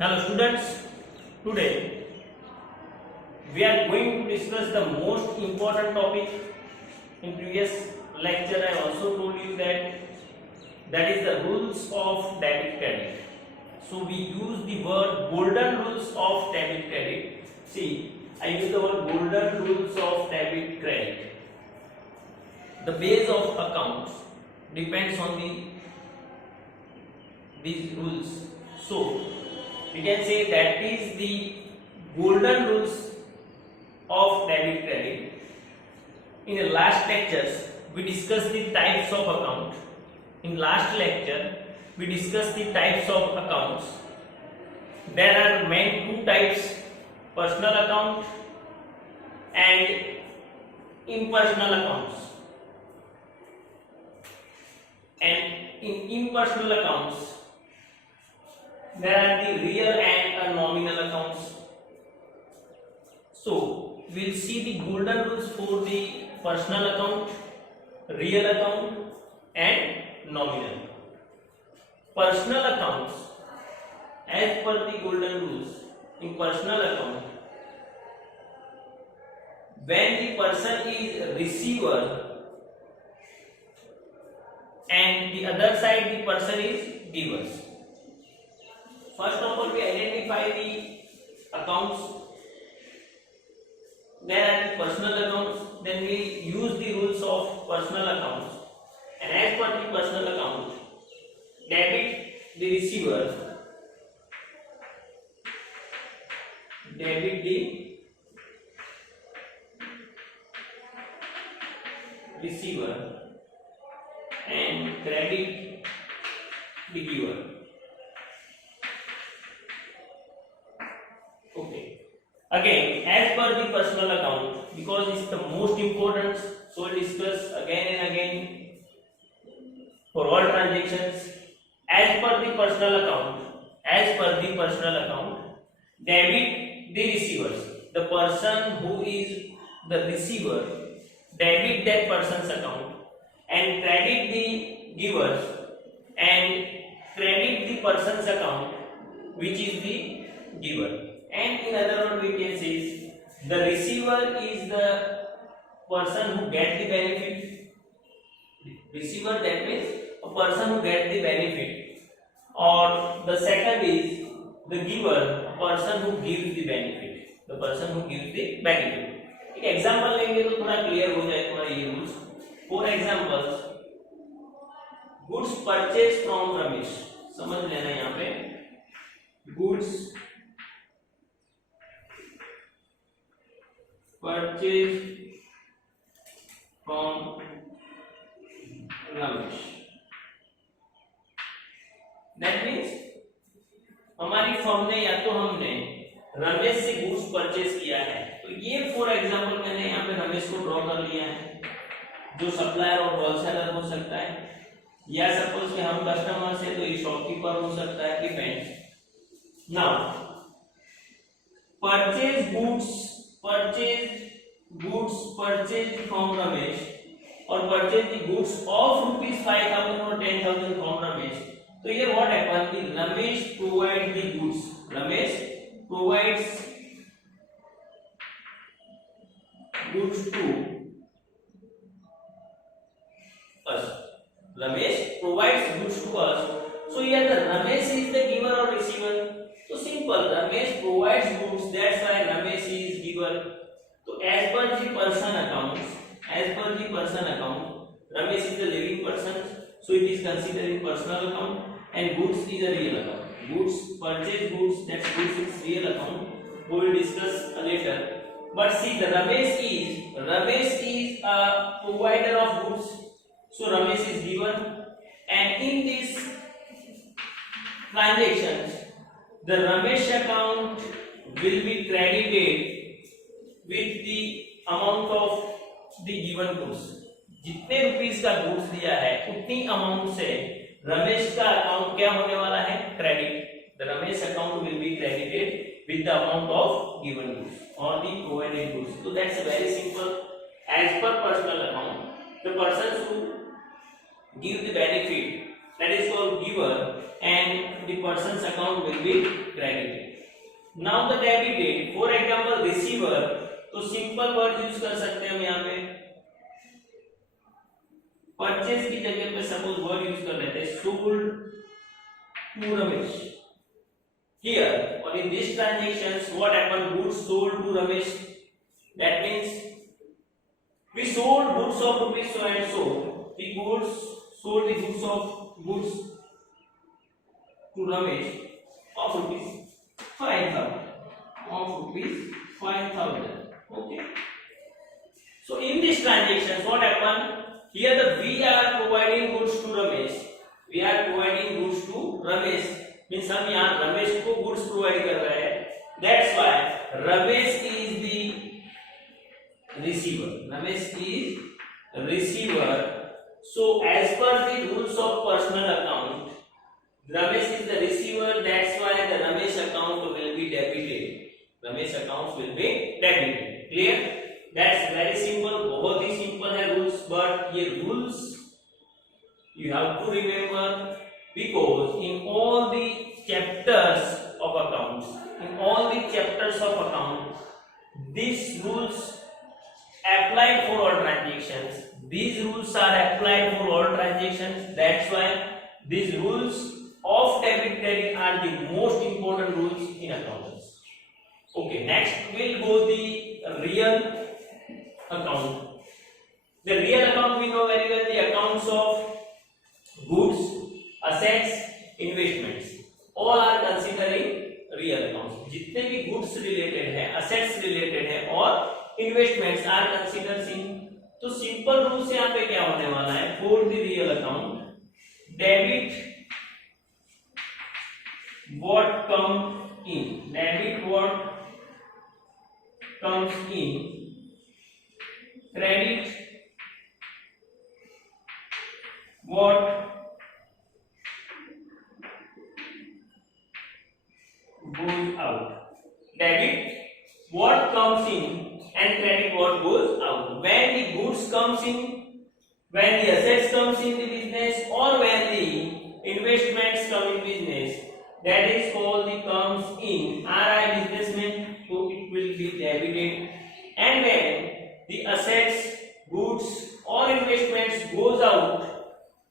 Hello students, today we are going to discuss the most important topic. In previous lecture I also told you that is the rules of debit credit. So we use the word golden rules of debit credit. See, I use the word golden rules of debit credit. The base of accounts depends on these rules. So we can say that is the golden rules of debit credit. In the last lectures we discussed the types of account. In last lecture we discussed the types of accounts. There are main two types, personal account and impersonal accounts. And in impersonal accounts there are the real and nominal accounts. So we'll see the golden rules for the personal account, real account and nominal. Personal accounts, as per the golden rules, in personal account, when the person is receiver and the other side the person is givers. First of all, we identify the accounts. There are the personal accounts. Then we use the rules of personal accounts. And as per the personal account, debit the receiver, debit the receiver, and credit the giver. Okay. Again, as per the personal account, because it's the most important, so we'll discuss again and again for all transactions. As per the personal account, debit the receivers. The person who is the receiver, debit that person's account, and credit the givers, and credit the person's account, which is the giver. And in other words, we can say the receiver is the person who gets the benefit. Receiver, that means a person who gets the benefit. Or the second is the giver, a person who gives the benefit. The person who gives the benefit. एक example लेंगे तो थोड़ा clear हो जाए तुम्हारे ये rules. For examples, goods purchase from Ramesh. समझ लेना यहाँ पे, goods purchase from Ramesh. That means हमारी फर्म ने या तो हमने रमेश से गुड्स परचेज किया है, तो ये फॉर एग्जांपल मैंने यहाँ पे रमेश को ड्रॉ कर लिया है, जो सप्लायर और होलसेलर हो सकता है, या सपोज कि हम कस्टमर से तो ये शॉपकीपर हो सकता है कि bank. Now purchase purchased from Ramesh or purchase the goods of rupees 5,000 or 10,000 from Ramesh. So here what happens is Ramesh provides the goods. Ramesh provides goods to us. Ramesh provides goods to us. So here the Ramesh is the giver or receiver. So simple. Ramesh provides goods. That's why Ramesh is giver. So as per the person account, Ramesh is the living person, so it is considered in personal account, and goods is a real account. Goods, purchase goods, that's goods is real account. We will discuss later. But see, the Ramesh is a provider of goods, so Ramesh is given, and in this transactions, the Ramesh account will be credited with the amount of the given goods. जितने rupees का goods दिया है उतनी amount से रमेश का account क्या होने वाला है, credit. The Ramesh account will be credited with the amount of given goods or the provided goods. So that's a very simple. As per personal account, the persons who give the benefit, that is called giver, and the person's account will be credited. Now the debited, for example receiver, तो simple word use कर सकते हैं हम यहाँ पे purchase की जगह पे सपोज वर्ड यूज कर लेते हैं sold to Ramesh. Here or in these transactions, what happened? Goods sold to Ramesh. That means we sold goods of rupees so and so. The goods sold the goods to Ramesh of rupees 5,000. Of rupees 5,000. Okay. So in these transactions, what happened? Here we are providing goods to Ramesh. We are providing goods to Ramesh. Means हम यहाँ रमेश को goods provide कर रहे हैं. That's why Ramesh is the receiver. Ramesh is receiver. So as per the rules of personal account, Ramesh is the receiver. That's why the Ramesh account will be debited. Ramesh accounts will be debited. Clear? That's very simple. बहुत ही simple है rules, but ये rules you have to remember. Because in all the chapters of accounts, these rules apply for all transactions. These rules are applied for all transactions. That's why these rules of debit credit are the most important rules in accounts. Okay, next we'll go the real account. The real account we know very well, the accounts of goods, assets, investments, all are considering real accounts. जितने भी goods related है, assets related है और investments are considered in. तो simple rule से यहाँ पे क्या होने वाला है? For the real account, debit what comes in, debit what comes in, credit what goes out. Debit what comes in and credit what goes out. When the goods comes in, when the assets comes in the business, or when the investments come in business, that is called the comes in RI businessman, so it will be debited. And when the assets, goods or investments goes out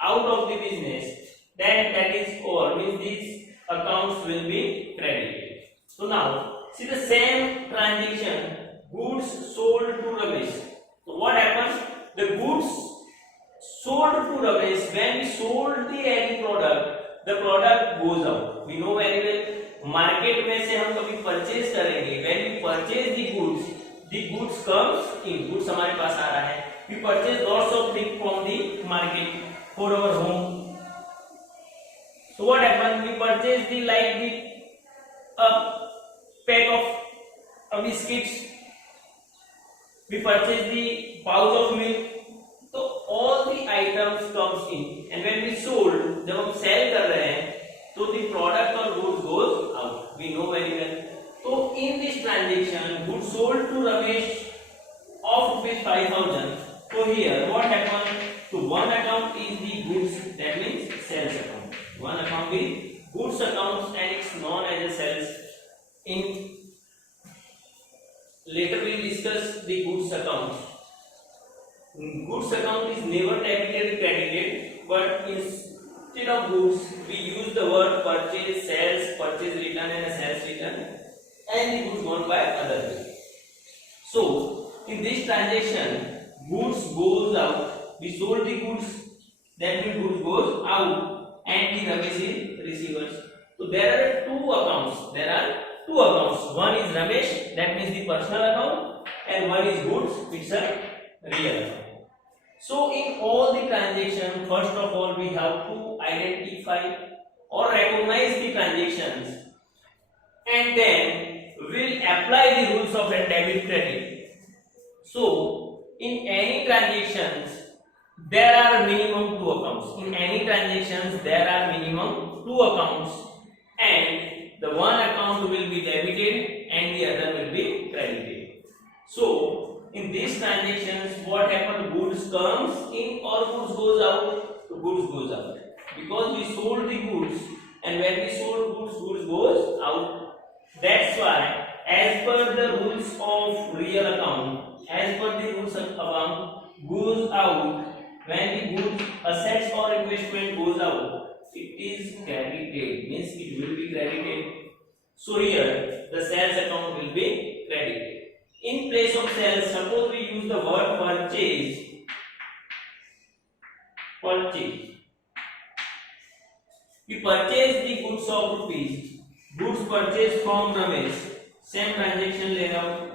of the business, then that is or means these accounts will be credited. So now see the same transaction, goods sold to Ramesh. So what happens? The goods sold to Ramesh, when we sold the any product, the product goes out. We know very well, market में से हम कभी purchase करेंगे, when we purchase the goods comes in, goods हमारे पास आ रहा है. We purchase lots of things from the market for our home. So what happened? We purchase the pack of biscuits. We purchase the pouch of milk. So all the items comes in, and when we sold, जब हम sell कर रहे हैं, तो the product or goods goes out. We know very well. So in this transaction, goods sold to Ramesh of rupees 5,000. So here, what happened? So one account is the goods, that means sales account. One account is goods accounts and it's known as a sales. In later we will discuss the goods account. Goods account is never debited credited, but instead of goods we use the word purchase, sales, purchase return and a sales return, and the goods gone by other way. So in this transaction, goods goes out. We sold the goods, that means goods goes out, and the Ramesh is receivers. So there are two accounts. One is Ramesh, that means the personal account, and one is goods, it's a real account. So in all the transactions, first of all we have to identify or recognize the transactions, and then we'll apply the rules of a debit credit. So in any transactions there are minimum two accounts. And the one account will be debited and the other will be credited. So in these transactions, what happens? Goods comes in or goods goes out? So goods goes out, because we sold the goods and when we sold goods, goods goes out. That's why, as per the rules of real account, as per the rules of account, goes out when the goods, assets or investment goes out. It is credited, means it will be credited. So here the sales account will be credited. In place of sales, suppose we use the word purchase. Purchase. We purchase the goods of rupees. Goods purchased from Ramesh. Same transaction ले रहा हूँ.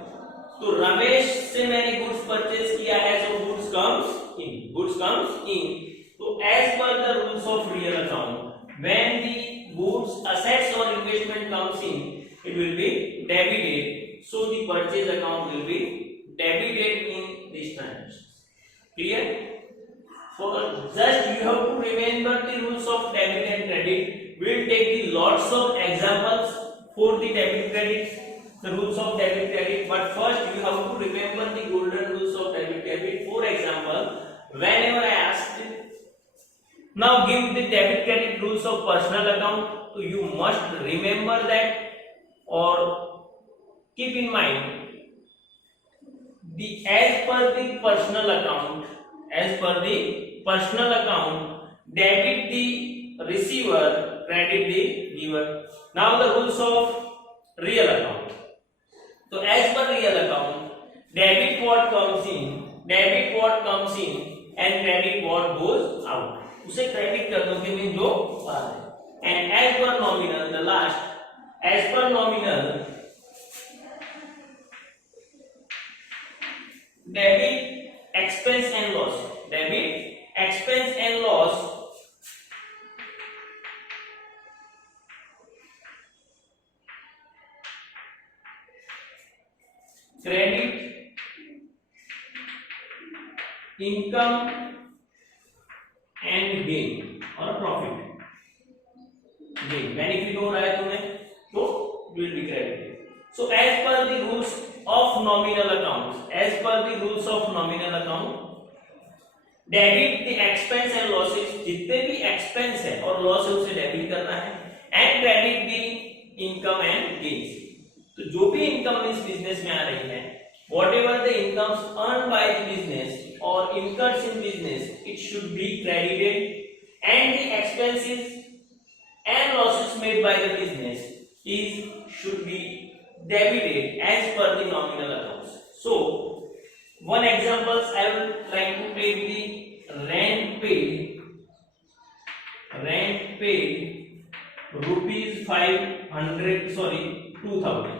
तो रमेश से मैंने goods purchase किया है, so goods comes in. Goods comes in. So as per the rules of real account, when the goods, assets or investment comes in, it will be debited. So the purchase account will be debited in this transaction. Clear? So just you have to remember the rules of debit and credit. We will take the lots of examples for the debit credit, the rules of debit credit. But first you have to remember the golden rules of debit credit. For example, whenever I asked, now give the debit credit rules of personal account, so you must remember that or keep in mind the as per the personal account, as per the personal account, debit the receiver, credit the giver. Now the rules of real account. So as per real account, debit what comes in, and credit what goes out. उसे credit कर दो कि मैं जो बाहर है. And as per nominal, the last, as per nominal, debit expense and loss, debit expense and loss, credit income and gain और profit. gain benefit हो रहा है तुम्हें तो will be credited. So as per the rules of nominal accounts, as per the rules of nominal account, debit the expense and losses, जितने भी expense है और loss है उसे debit करना है, and credit the income and gains. तो जो भी income इस business में आ रही है, whatever the incomes earned by the business or incurred in business, it should be credited, and the expenses and losses made by the business should be debited as per the nominal accounts. So one example I would like to take the rent paid rupees 500, sorry 2000.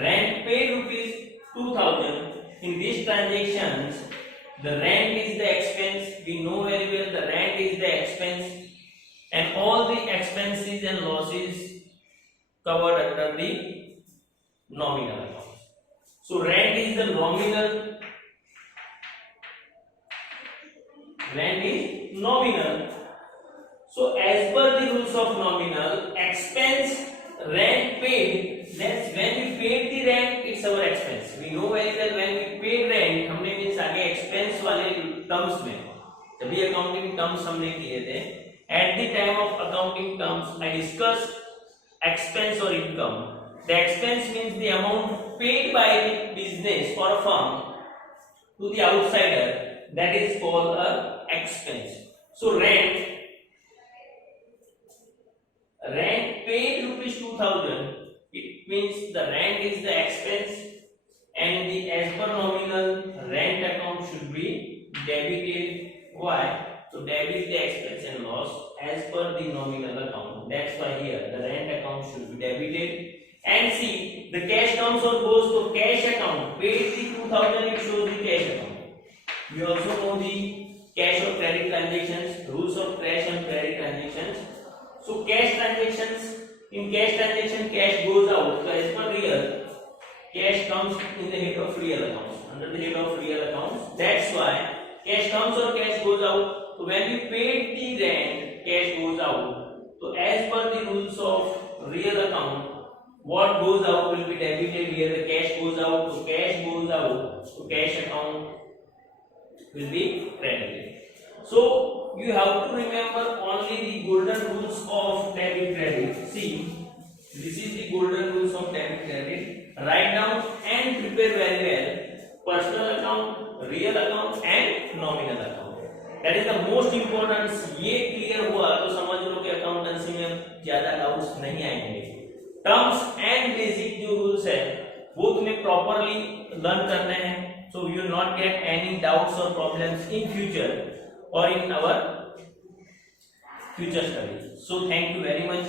Rent paid rupees 2000. In these transactions, the rent is the expense. We know very well the rent is the expense, and all the expenses and losses covered under the nominal account. So rent is the nominal. Rent is nominal. So as per the rules of nominal, expense rent paid. That's when we paid the rent, it's our expense. We know very well when we paid rent, हमने means आगे expense वाले terms में सभी accounting terms हमने किए थे. At the time of accounting terms, I discussed expense or income. The expense means the amount paid by the business or a firm to the outsider. That is called a expense. So rent paid rupees 2000. It means the rent is the expense, and the as per nominal rent account should be debited. Why? So debit the expense and loss as per the nominal account. That's why here the rent account should be debited. And see, the cash comes or goes to cash account. Paid the 2000, it shows the cash account. We also know the cash or credit transactions, rules of cash and credit transactions. So cash transactions, in cash transaction cash goes out. So as per real, cash comes in the head of real accounts, under the head of real accounts. That's why cash comes or cash goes out. So when we paid the rent, cash goes out. So as per the rules of real account, what goes out will be debited. Here the cash goes out, so cash goes out, so cash account will be credited. So you have to remember only the golden rules of debit credit. See, this is the golden rules of debit credit. Write down and prepare very well. Personal account, real account and nominal account. That is the most important. ये clear हुआ तो समझ लो कि accountancy में ज्यादा doubts नहीं आएंगे. Terms and basic जो rules है वो तुम्हें properly learn करने हैं. So you will not get any doubts or problems in future or in our future studies. So thank you very much.